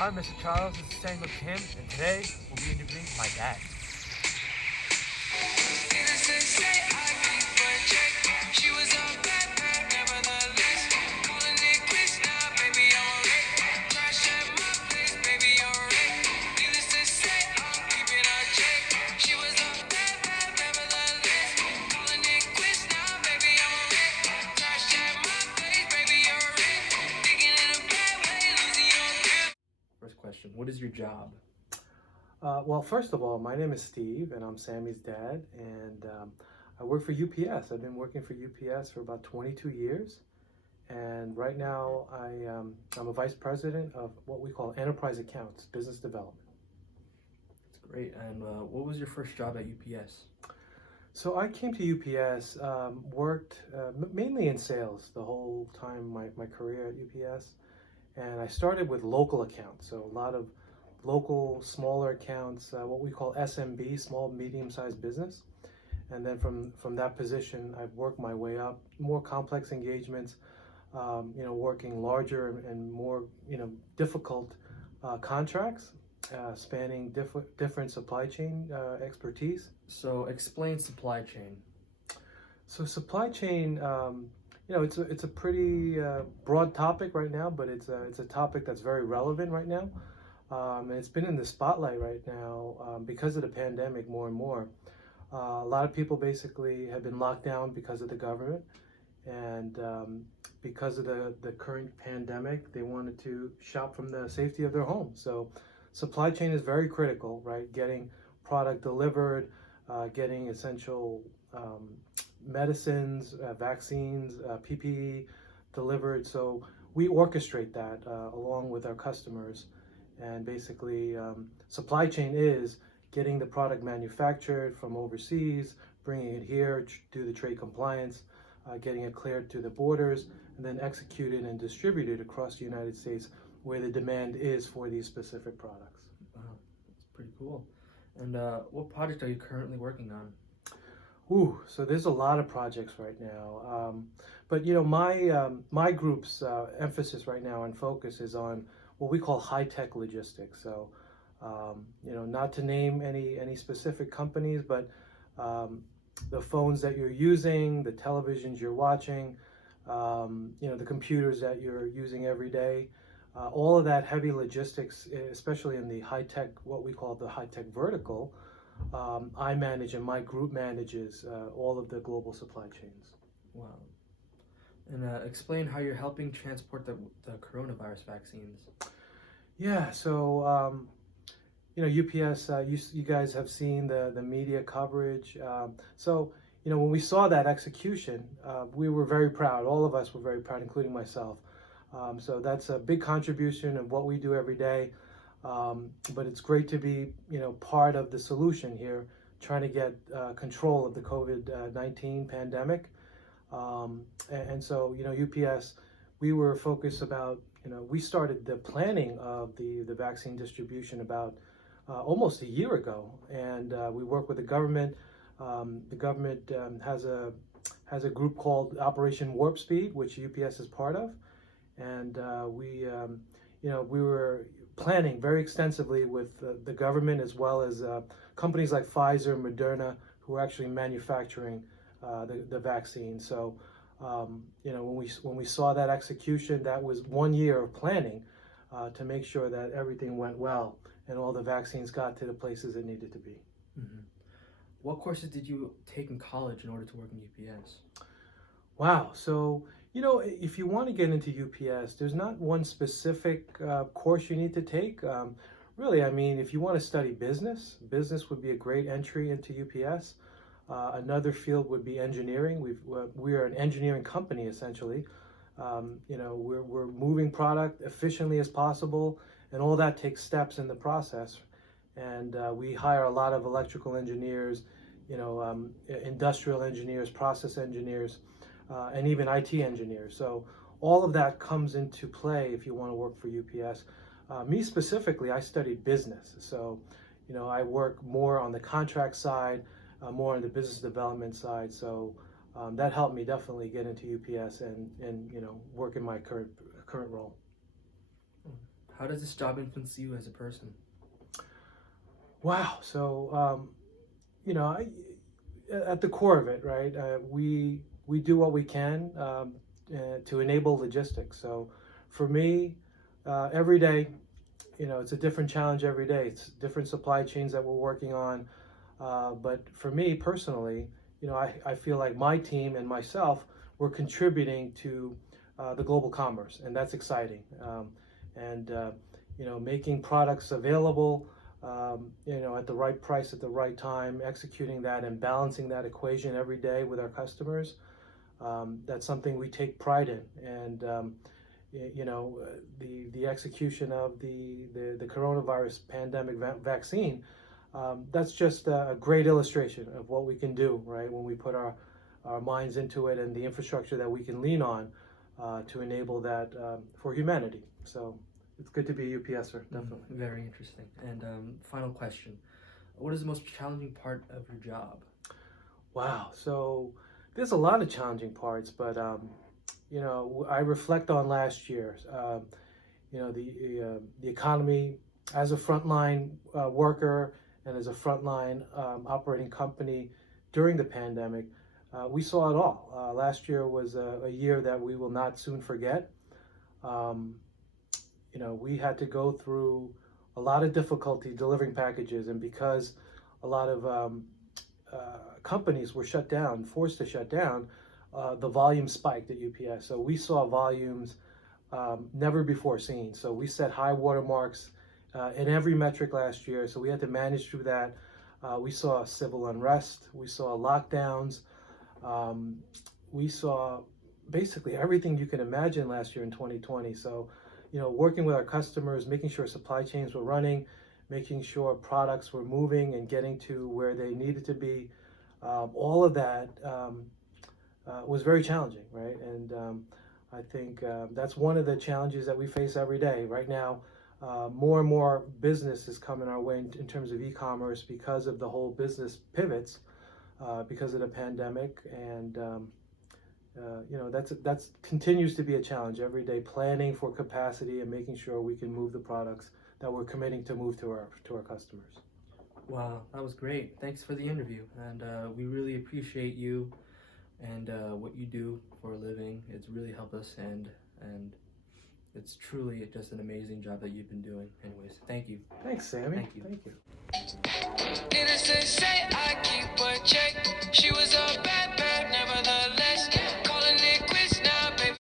Hi, Mr. Charles. This is Samuel Kim, and today we'll be interviewing my dad. First question, what is your job? Well, first of all, my name is Steve, and I'm Sammy's dad, and I work for UPS. I've been working for UPS for about 22 years, and right now I'm a vice president of what we call enterprise accounts, business development. That's great. And what was your first job at UPS? So I came to UPS, worked mainly in sales the whole time my career at UPS, and I started with local accounts, so a lot of local smaller accounts, what we call SMB, small medium-sized business. And then from that position, I've worked my way up, more complex engagements, working larger and more difficult contracts, spanning different supply chain expertise. So explain supply chain. So supply chain, it's a pretty broad topic right now, but it's a topic that's very relevant right now. And it's been in the spotlight right now because of the pandemic more and more. A lot of people basically have been locked down because of the government, and because of the current pandemic, they wanted to shop from the safety of their home. So supply chain is very critical, right? Getting product delivered, getting essential medicines, vaccines, PPE delivered. So we orchestrate that along with our customers. And basically, supply chain is getting the product manufactured from overseas, bringing it here, do the trade compliance, getting it cleared to the borders, and then executed and distributed across the United States where the demand is for these specific products. Wow, that's pretty cool. And what project are you currently working on? So there's a lot of projects right now. But my group's emphasis right now and focus is on what we call high-tech logistics. So, not to name any specific companies, but the phones that you're using, the televisions you're watching, the computers that you're using every day, all of that heavy logistics, especially in the high-tech, what we call the high-tech vertical, I manage and my group manages all of the global supply chains. Wow. And explain how you're helping transport the coronavirus vaccines. Yeah, so UPS, you guys have seen the media coverage. When we saw that execution, we were very proud. All of us were very proud, including myself. So that's a big contribution of what we do every day. But it's great to be, part of the solution here, trying to get control of the COVID-19 pandemic. So, UPS, we were focused about, we started the planning of the vaccine distribution about almost a year ago, and we work with the government. The government has a group called Operation Warp Speed, which UPS is part of, and we were planning very extensively with the government as well as companies like Pfizer and Moderna, who are actually manufacturing the vaccine. So, when we saw that execution, that was 1 year of planning to make sure that everything went well and all the vaccines got to the places it needed to be. Mm-hmm. What courses did you take in college in order to work in UPS? Wow. So, if you want to get into UPS, there's not one specific course you need to take. Really, I mean, if you want to study business would be a great entry into UPS. Another field would be engineering. We are an engineering company, essentially. We're moving product efficiently as possible, and all that takes steps in the process. And we hire a lot of electrical engineers, industrial engineers, process engineers, and even IT engineers. So all of that comes into play if you want to work for UPS. Me specifically, I studied business. So, I work more on the contract side, more on the business development side. So that helped me definitely get into UPS and work in my current role. How does this job influence you as a person? Wow. So, at the core of it, right? We do what we can to enable logistics. So, for me, every day, it's a different challenge every day. It's different supply chains that we're working on. But for me personally, I feel like my team and myself, we're contributing to the global commerce, and that's exciting. Making products available, at the right price at the right time, executing that and balancing that equation every day with our customers. That's something we take pride in. And the execution of the coronavirus pandemic vaccine, that's just a great illustration of what we can do, right, when we put our minds into it, and the infrastructure that we can lean on to enable that for humanity. So it's good to be a UPSer, definitely. Very interesting. And final question. What is the most challenging part of your job? Wow. So there's a lot of challenging parts, but I reflect on last year. The economy, as a frontline worker and as a frontline operating company during the pandemic, we saw it all. Last year was a year that we will not soon forget. We had to go through a lot of difficulty delivering packages, and because a lot of companies were forced to shut down, the volume spiked at UPS. So we saw volumes never before seen. So we set high watermarks in every metric last year. So we had to manage through that. We saw civil unrest. We saw lockdowns. We saw basically everything you can imagine last year in 2020. So, working with our customers, making sure supply chains were running, making sure products were moving and getting to where they needed to be. All of that was very challenging, right? And I think that's one of the challenges that we face every day. Right now, more and more business is coming our way in terms of e-commerce because of the whole business pivots because of the pandemic. And that's continues to be a challenge every day, planning for capacity and making sure we can move the products that we're committing to move to our customers. Wow, that was great. Thanks for the interview, and we really appreciate you and what you do for a living. It's really helped us, and it's truly just an amazing job that you've been doing. Anyways, thank you. Thanks, Sammy. Thank you. Thank you. Innocent say I keep a check. She was a bad